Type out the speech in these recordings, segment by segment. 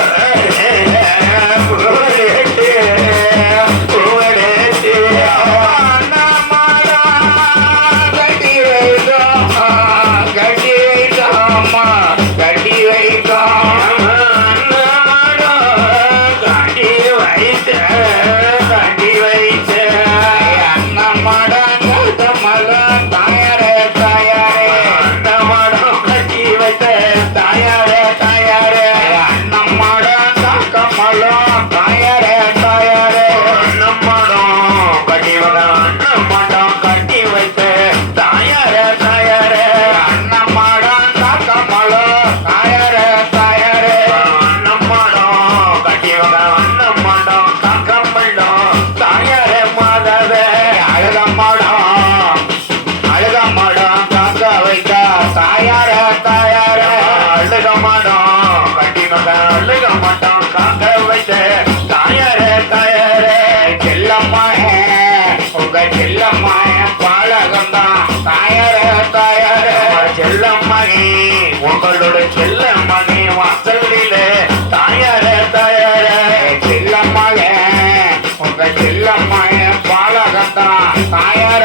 hey. அழுக மாட்டோம் காக்க வைத்த தாயார தாயார செல்லம்மாய உங்க செல்லம்மாய பாலகம்தான் தாயார தாயார செல்லம்மகி உங்களோட செல்லம்மகி வாசலிலே தாயார தாயார செல்லம்மாய உங்க செல்லம்மாய பாலகம்தான் தாயார தாயார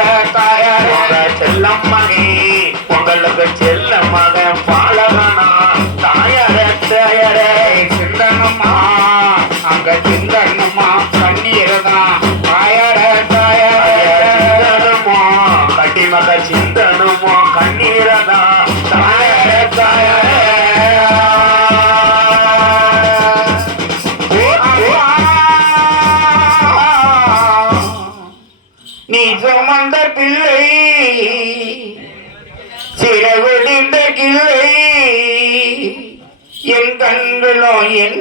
சிந்தனம்மா அங்க சிந்தனம்மா கண்ணீர்தான்? தாயார தாயார சிந்தனமோ கட்டி மக சிந்தனமோ கண்ணீரதான் தாயார தாயார நீ சுமந்த பிள்ளை என் கண்களோ என்